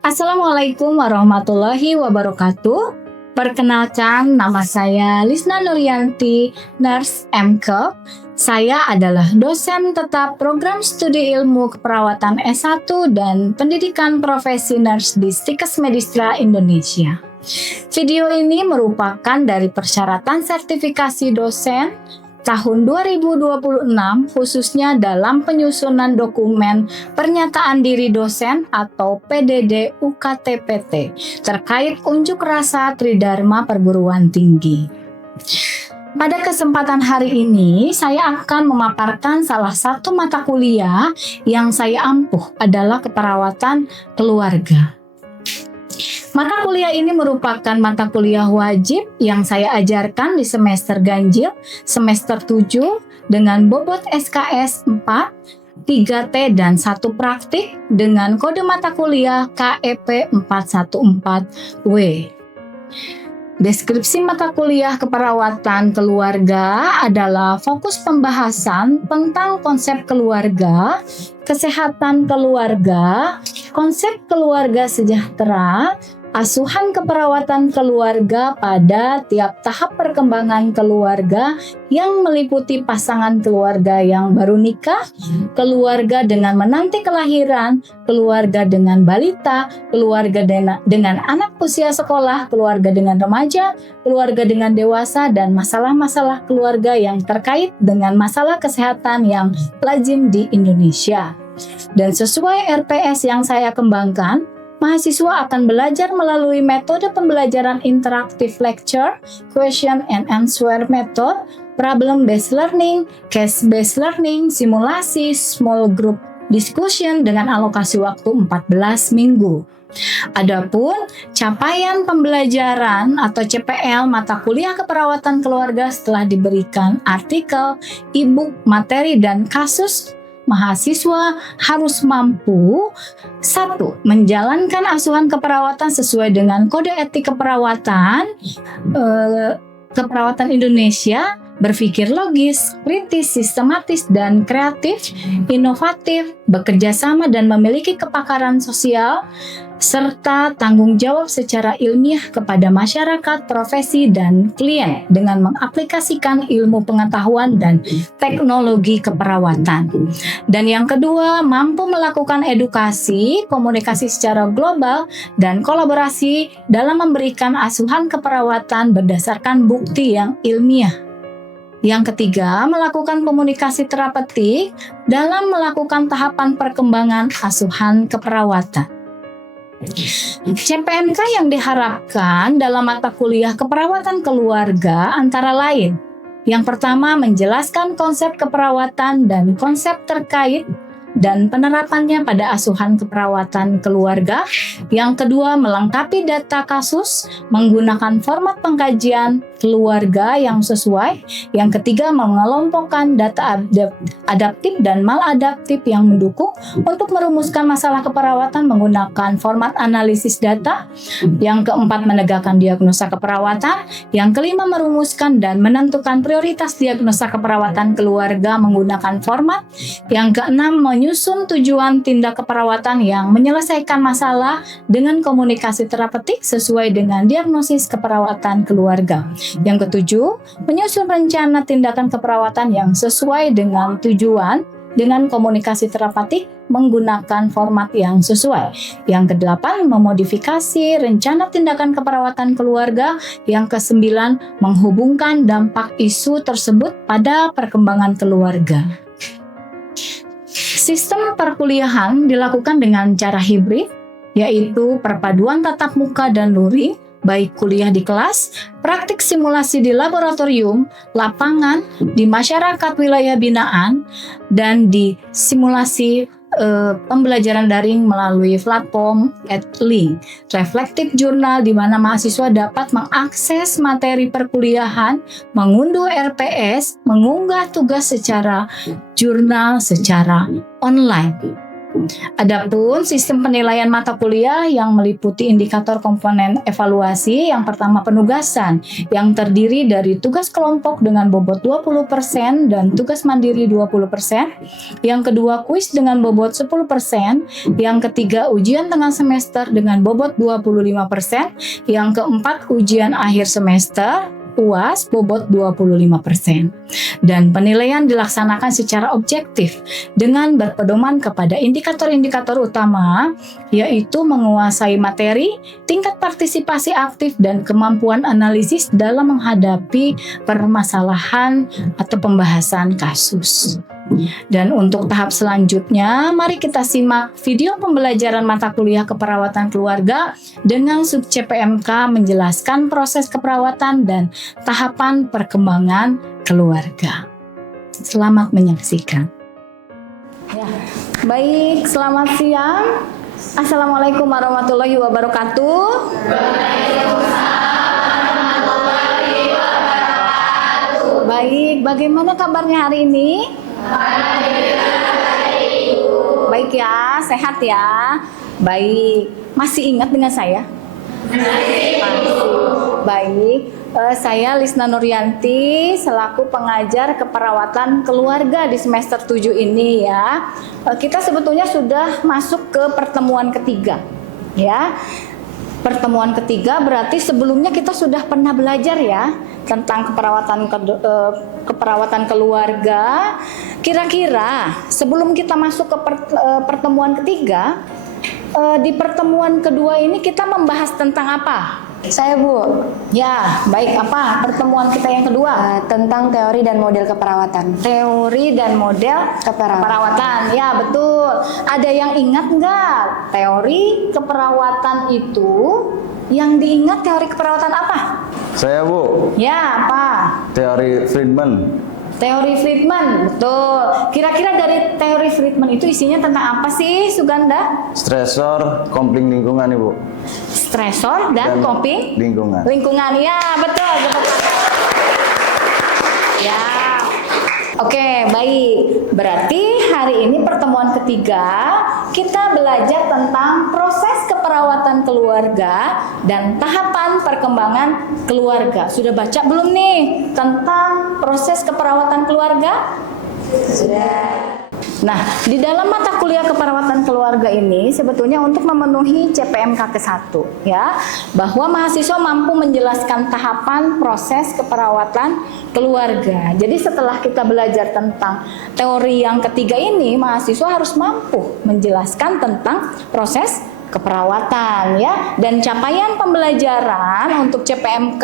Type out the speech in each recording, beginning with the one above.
Assalamualaikum warahmatullahi wabarakatuh. Perkenalkan, nama saya Lisna Nuryanti, Nurse MK. Saya adalah dosen tetap program studi ilmu keperawatan S1 dan pendidikan profesi nurse di Stikes Medistra Indonesia. Video ini merupakan dari persyaratan sertifikasi dosen tahun 2026, khususnya dalam penyusunan dokumen pernyataan diri dosen atau PDD UKT-PT terkait unjuk rasa Tridharma Perguruan Tinggi. Pada kesempatan hari ini, saya akan memaparkan salah satu mata kuliah yang saya ampuh adalah keperawatan keluarga. Mata kuliah ini merupakan mata kuliah wajib yang saya ajarkan di semester ganjil, semester 7 dengan bobot SKS 4, 3T dan 1 praktik dengan kode mata kuliah KEP 414W. Deskripsi mata kuliah keperawatan keluarga adalah fokus pembahasan tentang konsep keluarga, kesehatan keluarga, konsep keluarga sejahtera, asuhan keperawatan keluarga pada tiap tahap perkembangan keluarga yang meliputi pasangan keluarga yang baru nikah, keluarga dengan menanti kelahiran, keluarga dengan balita, keluarga dengan anak usia sekolah, keluarga dengan remaja, keluarga dengan dewasa, dan masalah-masalah keluarga yang terkait dengan masalah kesehatan yang lazim di Indonesia. Dan sesuai RPS yang saya kembangkan, mahasiswa akan belajar melalui metode pembelajaran interaktif lecture, question and answer method, problem based learning, case based learning, simulasi, small group discussion dengan alokasi waktu 14 minggu. Adapun capaian pembelajaran atau CPL mata kuliah keperawatan keluarga setelah diberikan artikel, e-book, materi, dan kasus, mahasiswa harus mampu 1. Menjalankan asuhan keperawatan sesuai dengan kode etik keperawatan Indonesia, berpikir logis, kritis, sistematis, dan kreatif, inovatif, bekerja sama dan memiliki kepakaran sosial, serta tanggung jawab secara ilmiah kepada masyarakat, profesi, dan klien dengan mengaplikasikan ilmu pengetahuan dan teknologi keperawatan. Dan yang kedua, mampu melakukan edukasi, komunikasi secara global, dan kolaborasi dalam memberikan asuhan keperawatan berdasarkan bukti yang ilmiah. Yang ketiga, melakukan komunikasi terapeutik dalam melakukan tahapan perkembangan asuhan keperawatan. CPNK yang diharapkan dalam mata kuliah keperawatan keluarga antara lain: yang pertama, menjelaskan konsep keperawatan dan konsep terkait dan penerapannya pada asuhan keperawatan keluarga. Yang kedua, melengkapi data kasus menggunakan format pengkajian keluarga yang sesuai. Yang ketiga, mengelompokkan data adaptif dan maladaptif yang mendukung untuk merumuskan masalah keperawatan menggunakan format analisis data. Yang keempat, menegakkan diagnosa keperawatan. Yang kelima, merumuskan dan menentukan prioritas diagnosa keperawatan keluarga menggunakan format. Yang keenam, menyusun tujuan tindak keperawatan yang menyelesaikan masalah dengan komunikasi terapeutik sesuai dengan diagnosis keperawatan keluarga. Yang ketujuh, menyusun rencana tindakan keperawatan yang sesuai dengan tujuan dengan komunikasi terapeutik menggunakan format yang sesuai. Yang kedelapan, memodifikasi rencana tindakan keperawatan keluarga. Yang kesembilan, menghubungkan dampak isu tersebut pada perkembangan keluarga. Sistem perkuliahan dilakukan dengan cara hibrid, yaitu perpaduan tatap muka dan luring, baik kuliah di kelas, praktik simulasi di laboratorium, lapangan, di masyarakat wilayah binaan, dan di simulasi pembelajaran daring melalui platform EdLink, reflective journal di mana mahasiswa dapat mengakses materi perkuliahan, mengunduh RPS, mengunggah tugas secara jurnal secara online. Adapun sistem penilaian mata kuliah yang meliputi indikator komponen evaluasi, yang pertama penugasan yang terdiri dari tugas kelompok dengan bobot 20% dan tugas mandiri 20%. Yang kedua kuis dengan bobot 10%. Yang ketiga ujian tengah semester dengan bobot 25%. Yang keempat ujian akhir semester UAS bobot 25%. Dan penilaian dilaksanakan secara objektif dengan berpedoman kepada indikator-indikator utama, yaitu menguasai materi, tingkat partisipasi aktif, dan kemampuan analisis dalam menghadapi permasalahan atau pembahasan kasus. Dan untuk tahap selanjutnya, mari kita simak video pembelajaran mata kuliah keperawatan keluarga dengan sub CPMK menjelaskan proses keperawatan dan tahapan perkembangan keluarga. Selamat menyaksikan. Ya, baik, selamat siang. Assalamualaikum warahmatullahi wabarakatuh. Baik, bagaimana kabarnya hari ini? Baik ya, sehat ya. Baik, masih ingat dengan saya? Masih. Baik, saya Lisna Nuryanti selaku pengajar keperawatan keluarga di semester 7 ini ya. Kita sebetulnya sudah masuk ke pertemuan ketiga ya. Pertemuan ketiga berarti sebelumnya kita sudah pernah belajar ya tentang keperawatan keluarga. Kira-kira sebelum kita masuk ke pertemuan ketiga, di pertemuan kedua ini kita membahas tentang apa? Saya Bu. Ya, baik, apa pertemuan kita yang kedua? Tentang teori dan model keperawatan. Teori dan model keperawatan. Ya, betul. Ada yang ingat nggak? Teori keperawatan itu yang diingat teori keperawatan apa? Saya Bu. Ya, apa? Teori Friedman. Teori Friedman, betul. Kira-kira dari teori Friedman itu isinya tentang apa sih, Suganda? Stresor, kompling lingkungan Ibu. Stresor dan kompling lingkungan. Lingkungan, ya betul. Ya. Oke, baik. Berarti hari ini pertemuan ketiga kita belajar tentang proses keperawatan keluarga dan tahapan perkembangan keluarga. Sudah baca belum nih tentang proses keperawatan keluarga? Sudah. Nah, di dalam mata kuliah keperawatan keluarga ini sebetulnya untuk memenuhi CPMK ke-1 ya, bahwa mahasiswa mampu menjelaskan tahapan proses keperawatan keluarga. Jadi setelah kita belajar tentang teori yang ketiga ini, mahasiswa harus mampu menjelaskan tentang proses keperawatan ya, dan capaian pembelajaran untuk CPMK,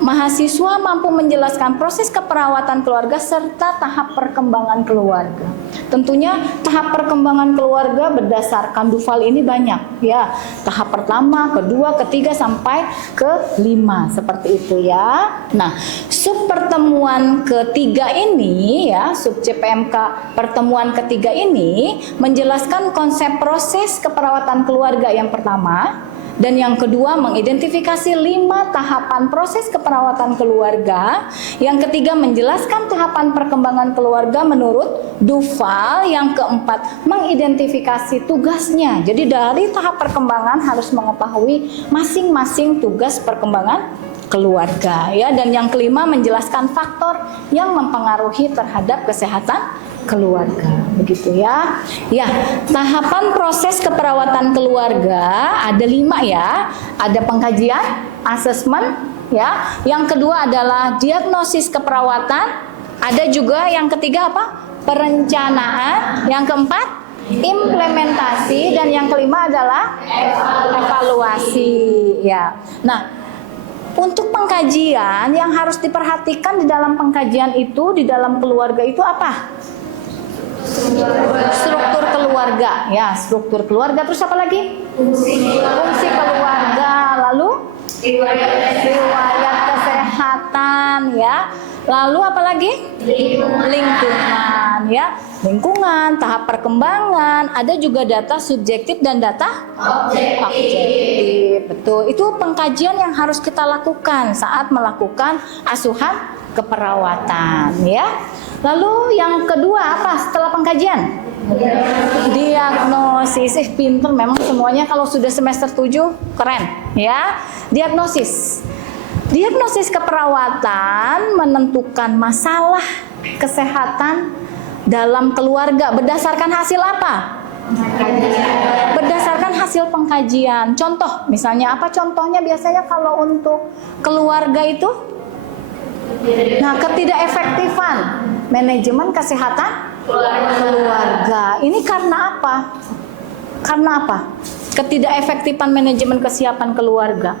mahasiswa mampu menjelaskan proses keperawatan keluarga serta tahap perkembangan keluarga. Tentunya tahap perkembangan keluarga berdasarkan Duval ini banyak ya, tahap pertama, kedua, ketiga sampai ke-5 seperti itu ya. Nah, sub pertemuan ketiga ini ya, sub CPMK pertemuan ketiga ini menjelaskan konsep proses keperawatan keluarga yang pertama, dan yang kedua mengidentifikasi 5 tahapan proses keperawatan keluarga. Yang ketiga menjelaskan tahapan perkembangan keluarga menurut Duval. Yang keempat mengidentifikasi tugasnya. Jadi dari tahap perkembangan harus mengetahui masing-masing tugas perkembangan keluarga ya. Dan yang kelima menjelaskan faktor yang mempengaruhi terhadap kesehatan keluarga, begitu ya. Ya, tahapan proses keperawatan keluarga ada 5 ya. Ada pengkajian, asesmen ya. Yang kedua adalah diagnosis keperawatan. Ada juga yang ketiga apa? Perencanaan. Yang keempat implementasi, dan yang kelima adalah evaluasi ya. Nah, untuk pengkajian yang harus diperhatikan di dalam pengkajian itu, di dalam keluarga itu apa? Struktur keluarga ya, struktur keluarga. Terus apa lagi? Fungsi keluarga. Lalu riwayat kesehatan ya. Lalu apa lagi? Lingkungan ya. Lingkungan, tahap perkembangan, ada juga data subjektif dan data objektif. Betul. Itu pengkajian yang harus kita lakukan saat melakukan asuhan keperawatan ya. Lalu yang kedua apa setelah pengkajian? Sis pinter memang semuanya kalau sudah semester 7 keren ya. Diagnosis. Diagnosis keperawatan menentukan masalah kesehatan dalam keluarga berdasarkan hasil apa? Berdasarkan hasil pengkajian. Contoh, misalnya apa contohnya biasanya kalau untuk keluarga itu? Nah, ketidakefektifan manajemen kesehatan keluarga. Ini karena apa? Karena apa? Ketidakefektifan manajemen kesiapan keluarga.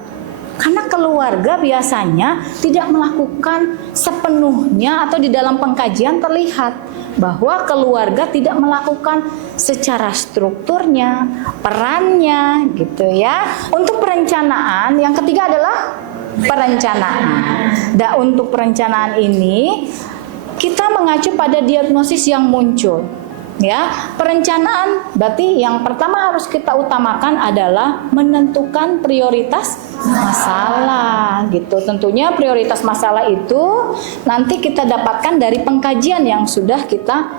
Karena keluarga biasanya tidak melakukan sepenuhnya atau di dalam pengkajian terlihat bahwa keluarga tidak melakukan secara strukturnya, perannya gitu ya. Untuk perencanaan, yang ketiga adalah perencanaan. Dan untuk perencanaan ini kita mengacu pada diagnosis yang muncul. Ya, perencanaan berarti yang pertama harus kita utamakan adalah menentukan prioritas masalah gitu. Tentunya prioritas masalah itu nanti kita dapatkan dari pengkajian yang sudah kita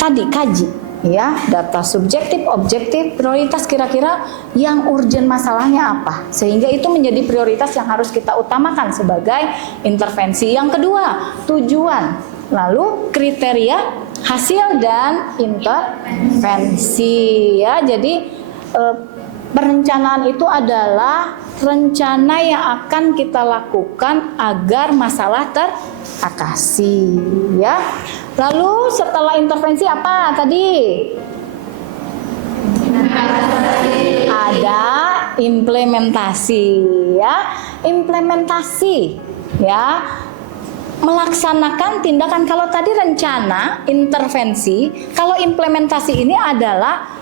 tadi kaji ya, data subjektif, objektif, prioritas kira-kira yang urgent masalahnya apa. Sehingga itu menjadi prioritas yang harus kita utamakan sebagai intervensi. Yang kedua, tujuan. Lalu kriteria hasil dan intervensi ya. Jadi perencanaan itu adalah rencana yang akan kita lakukan agar masalah teratasi ya. Lalu setelah intervensi apa tadi? Ada implementasi ya. Implementasi ya. Melaksanakan tindakan. Kalau tadi rencana, intervensi, kalau implementasi ini adalah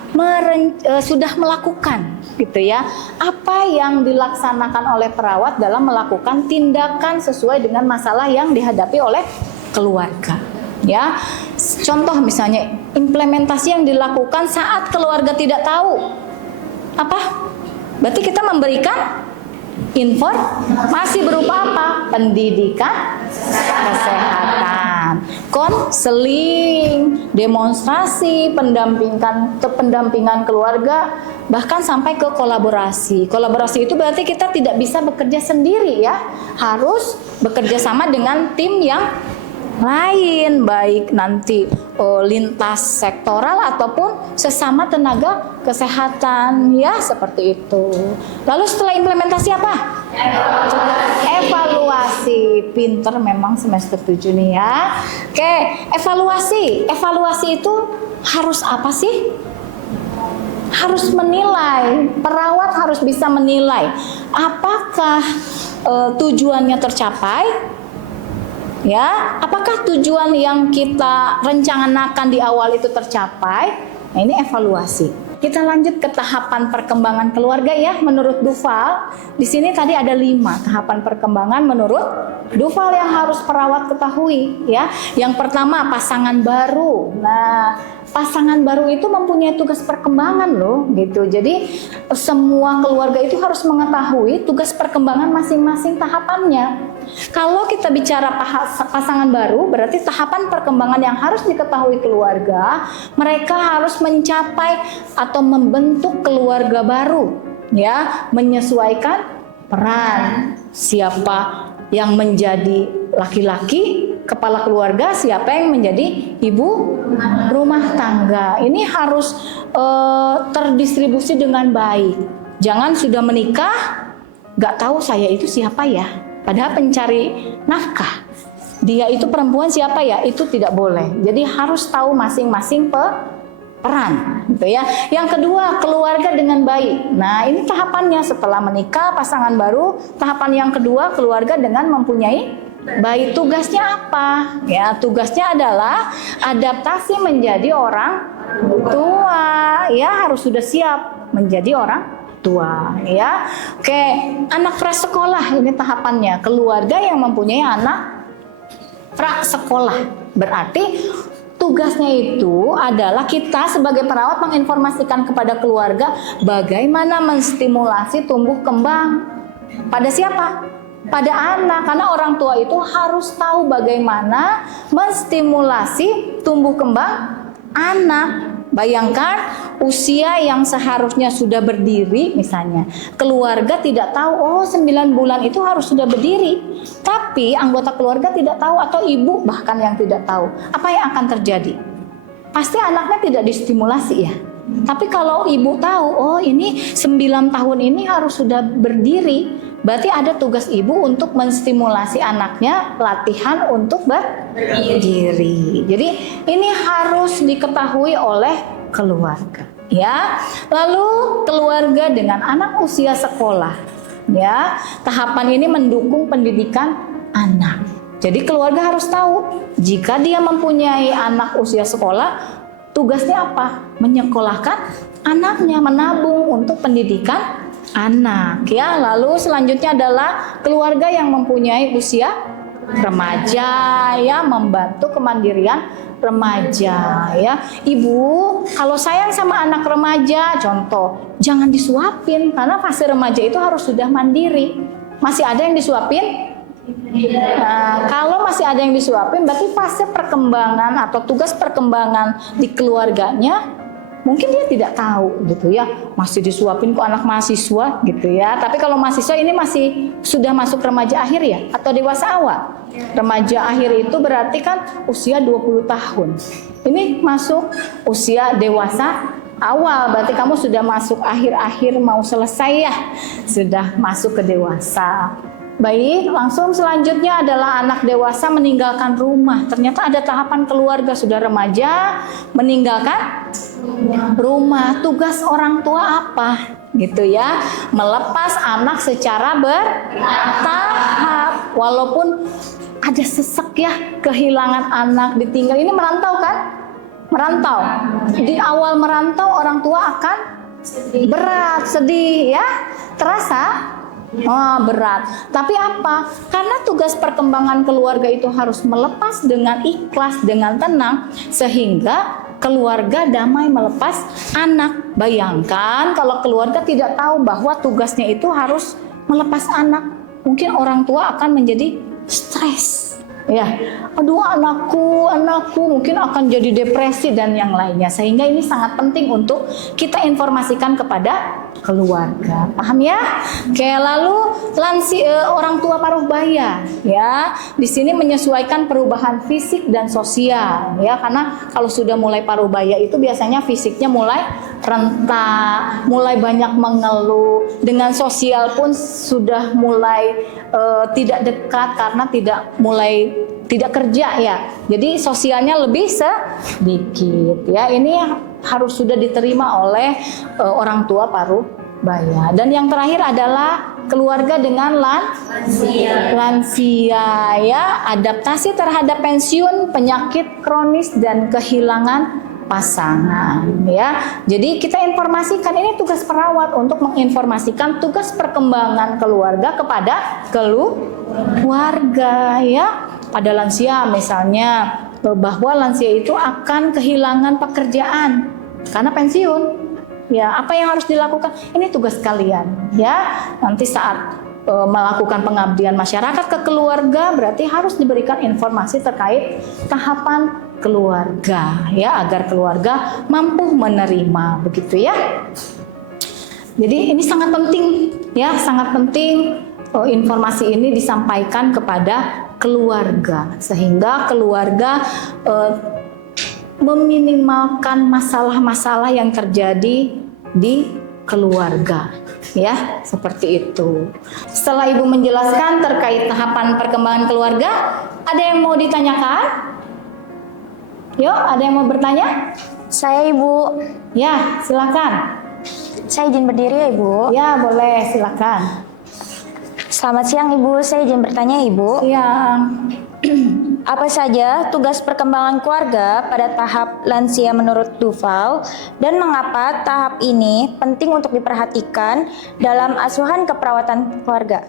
sudah melakukan gitu ya. Apa yang dilaksanakan oleh perawat dalam melakukan tindakan sesuai dengan masalah yang dihadapi oleh keluarga. Ya. Contoh misalnya implementasi yang dilakukan saat keluarga tidak tahu. Apa? Berarti kita memberikan informasi berupa apa? Pendidikan kesehatan, konseling, demonstrasi, pendampingan keluarga, bahkan sampai ke kolaborasi. Kolaborasi itu berarti kita tidak bisa bekerja sendiri ya, harus bekerja sama dengan tim yang lain, baik nanti lintas sektoral ataupun sesama tenaga kesehatan ya, seperti itu. Lalu setelah implementasi apa? Evaluasi. Pinter memang semester 7 nih ya. Oke, evaluasi. Evaluasi itu harus apa sih? Harus menilai. Perawat harus bisa menilai apakah tujuannya tercapai. Ya, apakah tujuan yang kita rencanakan di awal itu tercapai? Nah, ini evaluasi. Kita lanjut ke tahapan perkembangan keluarga ya, menurut Duval. Di sini tadi ada 5 tahapan perkembangan menurut Duval yang harus perawat ketahui ya. Yang pertama, pasangan baru. Nah, pasangan baru itu mempunyai tugas perkembangan loh gitu. Jadi semua keluarga itu harus mengetahui tugas perkembangan masing-masing tahapannya. Kalau kita bicara pasangan baru, berarti tahapan perkembangan yang harus diketahui keluarga, mereka harus mencapai atau membentuk keluarga baru, ya, menyesuaikan peran. Siapa yang menjadi laki-laki, kepala keluarga, siapa yang menjadi ibu rumah tangga. Ini harus terdistribusi dengan baik. Jangan sudah menikah, nggak tahu saya itu siapa ya. Padahal pencari nafkah, dia itu perempuan siapa ya, itu tidak boleh. Jadi harus tahu masing-masing peran, gitu ya. Yang kedua, keluarga dengan baik. Nah, ini tahapannya setelah menikah, pasangan baru. Tahapan yang kedua, keluarga dengan mempunyai baik. Tugasnya apa? Ya, tugasnya adalah adaptasi menjadi orang tua. Ya, harus sudah siap menjadi orang tua ya. Oke, anak prasekolah ini tahapannya. Keluarga yang mempunyai anak prasekolah. Berarti tugasnya itu adalah kita sebagai perawat menginformasikan kepada keluarga bagaimana menstimulasi tumbuh kembang. Pada siapa? Pada anak. Karena orang tua itu harus tahu bagaimana menstimulasi tumbuh kembang anak. Bayangkan usia yang seharusnya sudah berdiri misalnya. Keluarga tidak tahu, oh 9 bulan itu harus sudah berdiri. Tapi anggota keluarga tidak tahu atau ibu bahkan yang tidak tahu. Apa yang akan terjadi? Pasti anaknya tidak distimulasi ya. Tapi kalau ibu tahu, oh ini 9 tahun ini harus sudah berdiri. Berarti ada tugas ibu untuk menstimulasi anaknya latihan untuk berdiri. Jadi ini harus diketahui oleh keluarga, ya. Lalu keluarga dengan anak usia sekolah, ya. Tahapan ini mendukung pendidikan anak. Jadi keluarga harus tahu jika dia mempunyai anak usia sekolah, tugasnya apa? Menyekolahkan anaknya, menabung untuk pendidikan anak, ya. Lalu selanjutnya adalah keluarga yang mempunyai usia remaja, ya, membantu kemandirian remaja, ya. Ibu kalau sayang sama anak remaja, contoh, jangan disuapin karena fase remaja itu harus sudah mandiri. Masih ada yang disuapin? Nah, kalau masih ada yang disuapin, berarti fase perkembangan atau tugas perkembangan di keluarganya mungkin dia tidak tahu gitu ya, masih disuapin kok anak mahasiswa gitu ya. Tapi kalau mahasiswa ini masih sudah masuk remaja akhir ya atau dewasa awal. Remaja akhir itu berarti kan usia 20 tahun. Ini masuk usia dewasa awal, berarti kamu sudah masuk akhir-akhir mau selesai ya, sudah masuk ke dewasa. Baik, langsung selanjutnya adalah anak dewasa meninggalkan rumah. Ternyata ada tahapan keluarga, sudah remaja meninggalkan rumah. Tugas orang tua apa? Gitu ya, melepas anak secara bertahap. Walaupun ada sesek ya, kehilangan anak, ditinggal. Ini merantau kan? Merantau. Di awal merantau orang tua akan berat, sedih ya, terasa. Oh, berat. Tapi apa? Karena tugas perkembangan keluarga itu harus melepas dengan ikhlas, dengan tenang, sehingga keluarga damai melepas anak. Bayangkan kalau keluarga tidak tahu bahwa tugasnya itu harus melepas anak, mungkin orang tua akan menjadi stres. Ya, aduh anakku mungkin akan jadi depresi dan yang lainnya. Sehingga ini sangat penting untuk kita informasikan kepada keluarga, paham ya? Oke, lalu orang tua paruh baya, ya. Di sini menyesuaikan perubahan fisik dan sosial, ya. Karena kalau sudah mulai paruh baya itu biasanya fisiknya mulai rentak, mulai banyak mengeluh. Dengan sosial pun sudah mulai tidak dekat karena tidak kerja ya. Jadi sosialnya lebih sedikit ya. Ini harus sudah diterima oleh orang tua paruh baya. Dan yang terakhir adalah keluarga dengan lansia ya, adaptasi terhadap pensiun, penyakit kronis dan kehilangan pasangan ya. Jadi kita informasikan, ini tugas perawat untuk menginformasikan tugas perkembangan keluarga kepada keluarga ya. Pada lansia misalnya bahwa lansia itu akan kehilangan pekerjaan karena pensiun. Ya, apa yang harus dilakukan? Ini tugas kalian ya. Nanti saat melakukan pengabdian masyarakat ke keluarga berarti harus diberikan informasi terkait tahapan keluarga ya, agar keluarga mampu menerima, begitu ya. Jadi ini sangat penting ya, sangat penting informasi ini disampaikan kepada keluarga sehingga keluarga meminimalkan masalah-masalah yang terjadi di keluarga ya, seperti itu. Setelah Ibu menjelaskan terkait tahapan perkembangan keluarga, ada yang mau ditanyakan? Yuk, ada yang mau bertanya? Saya Ibu. Ya, silakan. Saya izin berdiri ya Ibu. Ya, boleh, silakan. Selamat siang Ibu, saya izin bertanya Ibu. Siang. Apa saja tugas perkembangan keluarga pada tahap lansia menurut Duval, dan mengapa tahap ini penting untuk diperhatikan dalam asuhan keperawatan keluarga?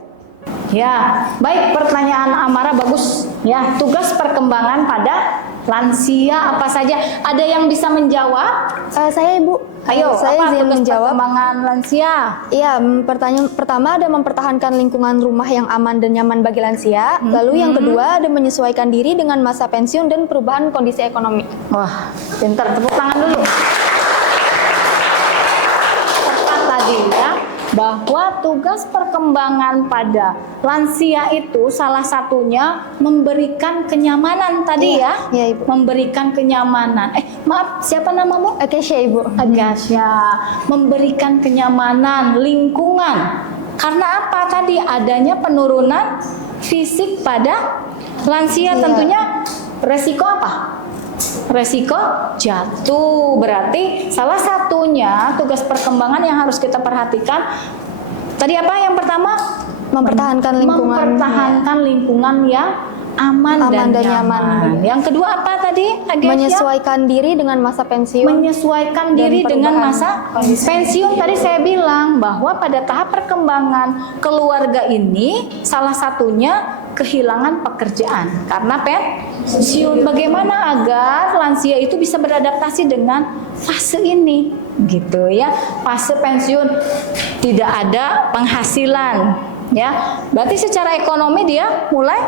Ya, baik, pertanyaan Amara bagus. Ya, tugas perkembangan pada lansia apa saja? Ada yang bisa menjawab? Saya Ibu. Ayo, saya apa izin tugas menjawab. perkembangan lansia? Iya, pertanyaan pertama ada mempertahankan lingkungan rumah yang aman dan nyaman bagi lansia. Lalu yang kedua ada menyesuaikan diri dengan masa pensiun dan perubahan kondisi ekonomi. Wah, pintar, tepuk tangan dulu. tadi ya, bahwa tugas perkembangan pada lansia itu salah satunya memberikan kenyamanan tadi ya. Iya, Ibu. Memberikan kenyamanan. Maaf, siapa namamu? Kesya, Ibu. Agasya. Memberikan kenyamanan, lingkungan. Karena apa tadi? Adanya penurunan fisik pada lansia, tentunya resiko apa? Resiko jatuh. Berarti salah satunya tugas perkembangan yang harus kita perhatikan tadi apa? Yang pertama, Mempertahankan lingkungan. mempertahankan lingkungan yang aman dan nyaman. Yang kedua apa tadi? Agesya? Menyesuaikan diri dengan masa pensiun. Menyesuaikan dan diri dengan perubahan masa kondisi. pensiun. Tadi saya bilang bahwa pada tahap perkembangan keluarga ini salah satunya kehilangan pekerjaan karena pensiun. Bagaimana agar lansia itu bisa beradaptasi dengan fase ini, gitu ya? Fase pensiun, tidak ada penghasilan, ya. Berarti secara ekonomi dia mulai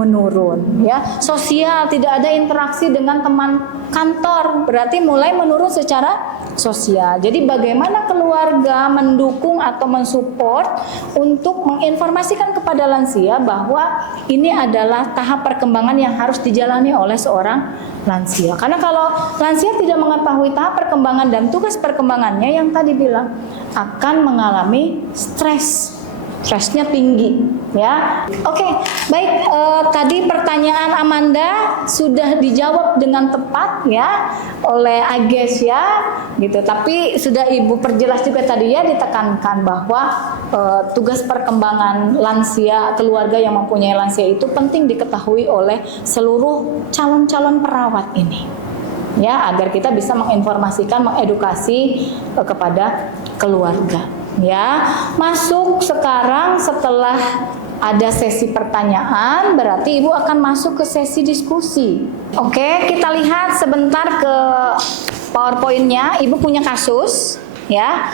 menurun, ya. Sosial, tidak ada interaksi dengan teman kantor, berarti mulai menurun secara sosial. Jadi bagaimana keluarga mendukung atau mensupport untuk menginformasikan kepada lansia bahwa ini adalah tahap perkembangan yang harus dijalani oleh seorang lansia. Karena kalau lansia tidak mengetahui tahap perkembangan dan tugas perkembangannya, yang tadi bilang akan mengalami stresnya tinggi, ya. Oke, baik. Tadi pertanyaan Amanda sudah dijawab dengan tepat ya oleh Agesya, gitu. Tapi sudah Ibu perjelas juga tadi ya, ditekankan bahwa tugas perkembangan lansia, keluarga yang mempunyai lansia itu penting diketahui oleh seluruh calon-calon perawat ini, ya, agar kita bisa menginformasikan, mengedukasi kepada keluarga. Ya, masuk sekarang setelah ada sesi pertanyaan, berarti Ibu akan masuk ke sesi diskusi. Oke, kita lihat sebentar ke PowerPoint-nya. Ibu punya kasus, ya,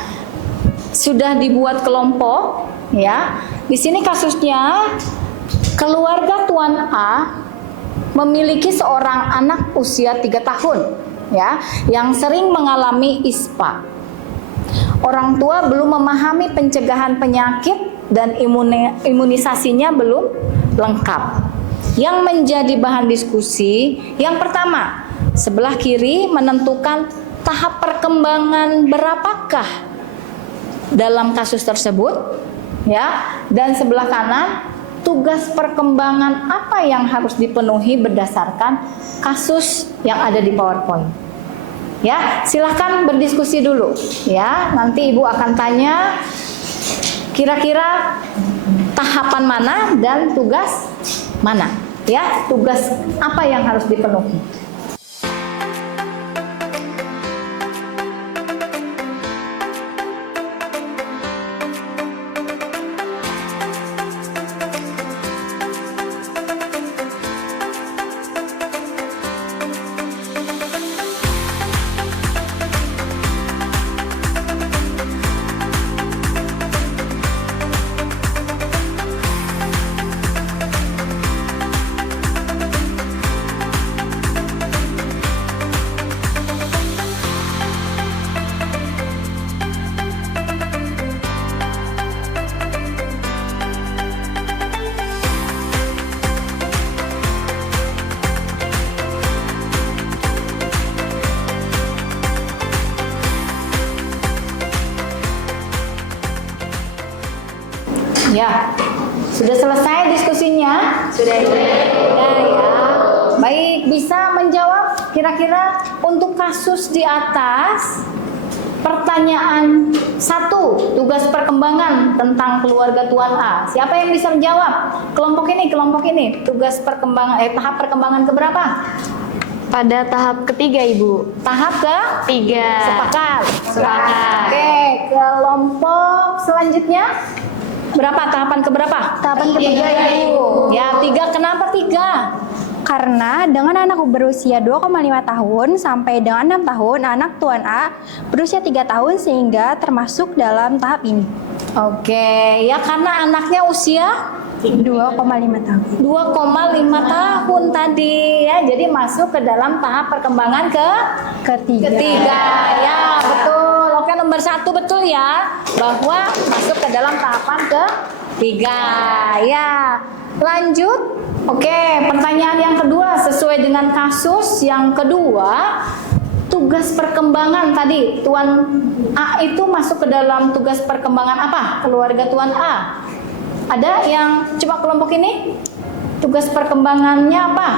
sudah dibuat kelompok, ya. Di sini kasusnya keluarga Tuan A memiliki seorang anak usia 3 tahun, ya, yang sering mengalami ISPA. Orang tua belum memahami pencegahan penyakit dan imunisasinya belum lengkap. Yang menjadi bahan diskusi, yang pertama, sebelah kiri menentukan tahap perkembangan berapakah dalam kasus tersebut, ya, dan sebelah kanan tugas perkembangan apa yang harus dipenuhi berdasarkan kasus yang ada di PowerPoint. Ya, silahkan berdiskusi dulu. Ya, nanti Ibu akan tanya kira-kira tahapan mana dan tugas mana. Ya, tugas apa yang harus dipenuhi. Ya, sudah selesai diskusinya? Sudah ya. Baik, bisa menjawab kira-kira untuk kasus di atas pertanyaan 1, tugas perkembangan tentang keluarga Tuan A. Siapa yang bisa menjawab? Kelompok ini, tugas perkembangan, tahap perkembangan keberapa? Pada tahap ketiga, Ibu. Tahap Tiga. Sepakat? Sepakat. Oke, kelompok selanjutnya? Berapa? Tahapan keberapa? Tahapan ketiga, Ibu. Ya, 3. Kenapa 3? Karena dengan anak berusia 2,5 tahun sampai dengan 6 tahun, anak Tuan A berusia 3 tahun sehingga termasuk dalam tahap ini. Oke, ya karena anaknya usia 2,5 tahun. 2,5 tahun tadi ya, jadi masuk ke dalam tahap perkembangan ketiga. Ya, betul. Oke, nomor nomor 1 betul ya, bahwa masuk ke dalam tahapan ketiga. Ya, lanjut. Oke, pertanyaan yang kedua sesuai dengan kasus yang kedua. Tugas perkembangan tadi, Tuan A itu masuk ke dalam tugas perkembangan apa? Keluarga Tuan A. Ada yang coba kelompok ini? Tugas perkembangannya apa?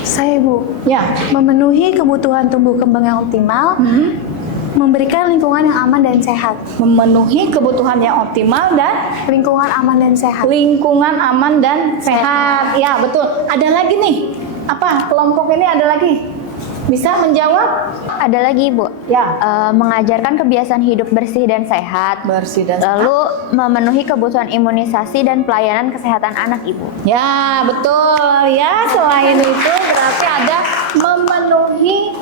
Saya Bu, Ya. memenuhi kebutuhan tumbuh kembang yang optimal, memberikan lingkungan yang aman dan sehat. Memenuhi kebutuhan yang optimal dan Lingkungan aman dan sehat. lingkungan aman dan sehat. Ya, betul. Ada lagi nih. Apa? Kelompok ini ada lagi? Bisa menjawab? Ada lagi Bu, Ya. mengajarkan kebiasaan hidup bersih dan sehat, Bersih dan lalu memenuhi kebutuhan imunisasi dan pelayanan kesehatan anak Ibu. Ya, betul. Ya, selain itu berarti ada memenuhi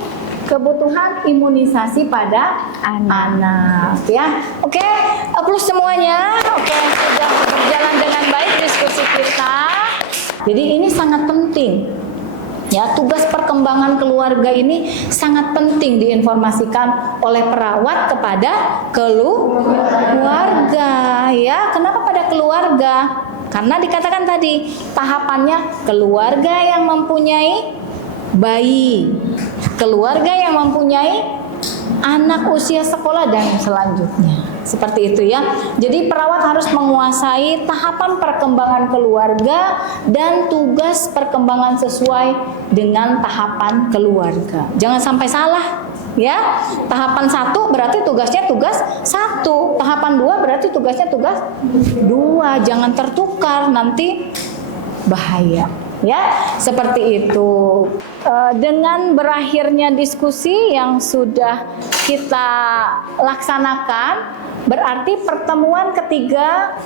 kebutuhan imunisasi pada anak. Ya. Oke, plus semuanya. Oke, sudah berjalan dengan baik diskusi kita. Jadi ini sangat penting. Ya, tugas perkembangan keluarga ini sangat penting diinformasikan oleh perawat kepada keluarga. Ya, kenapa pada keluarga? Karena dikatakan tadi tahapannya keluarga yang mempunyai bayi, keluarga yang mempunyai anak usia sekolah dan selanjutnya. Seperti itu ya. Jadi perawat harus menguasai tahapan perkembangan keluarga dan tugas perkembangan sesuai dengan tahapan keluarga. Jangan sampai salah ya. Tahapan 1 berarti tugasnya tugas 1, tahapan 2 berarti tugasnya tugas 2. Jangan tertukar, nanti bahaya. Ya, seperti itu. Dengan berakhirnya diskusi yang sudah kita laksanakan, berarti pertemuan ketiga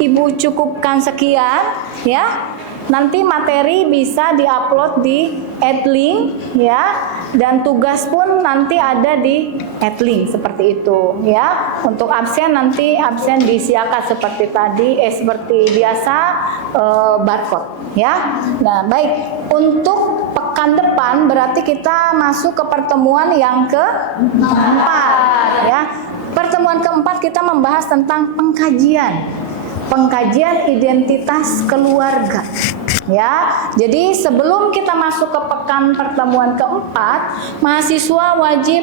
Ibu cukupkan sekian ya. Nanti materi bisa diupload di Adlink ya, dan tugas pun nanti ada di Adlink seperti itu ya. Untuk absen nanti absen disiapkan seperti tadi, seperti biasa barcode ya. Nah, baik, untuk pekan depan berarti kita masuk ke pertemuan yang keempat ya. Pertemuan keempat kita membahas tentang pengkajian identitas keluarga. Ya, jadi sebelum kita masuk ke pekan pertemuan keempat, mahasiswa wajib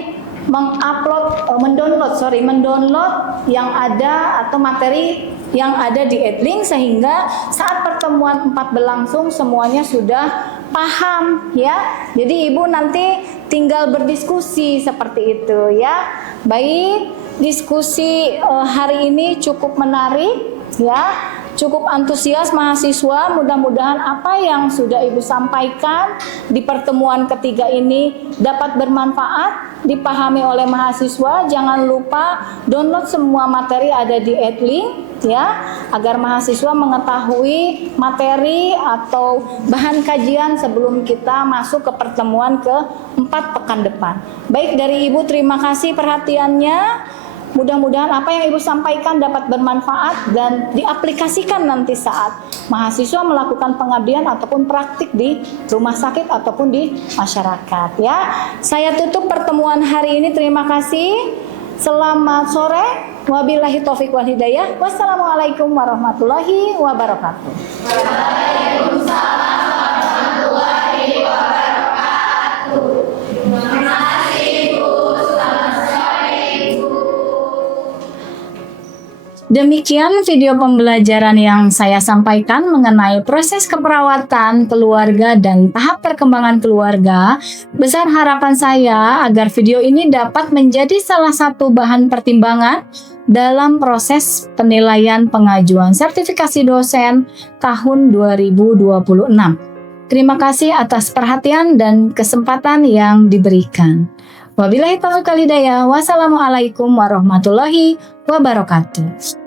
mendownload yang ada atau materi yang ada di Adlink, sehingga saat pertemuan 4 berlangsung semuanya sudah paham ya. Jadi Ibu nanti tinggal berdiskusi seperti itu ya. Baik, diskusi hari ini cukup menarik ya. Cukup antusias mahasiswa, mudah-mudahan apa yang sudah Ibu sampaikan di pertemuan ketiga ini dapat bermanfaat, dipahami oleh mahasiswa. Jangan lupa download semua materi ada di Adlink ya, agar mahasiswa mengetahui materi atau bahan kajian sebelum kita masuk ke pertemuan keempat pekan depan. Baik, dari Ibu terima kasih perhatiannya. Mudah-mudahan apa yang Ibu sampaikan dapat bermanfaat dan diaplikasikan nanti saat mahasiswa melakukan pengabdian ataupun praktik di rumah sakit ataupun di masyarakat ya. Saya tutup pertemuan hari ini. Terima kasih. Selamat sore. Wabillahi taufik wal hidayah. Wassalamualaikum warahmatullahi wabarakatuh. Waalaikumsalam warahmatullahi wabarakatuh. Terima kasih Bu. Selamat sore Bu. Demikian video pembelajaran yang saya sampaikan mengenai proses keperawatan keluarga dan tahap perkembangan keluarga. Besar harapan saya agar video ini dapat menjadi salah satu bahan pertimbangan dalam proses penilaian pengajuan sertifikasi dosen tahun 2026. Terima kasih atas perhatian dan kesempatan yang diberikan. Wabillahi taufiq wal hidayah. Wassalamualaikum warahmatullahi wabarakatuh.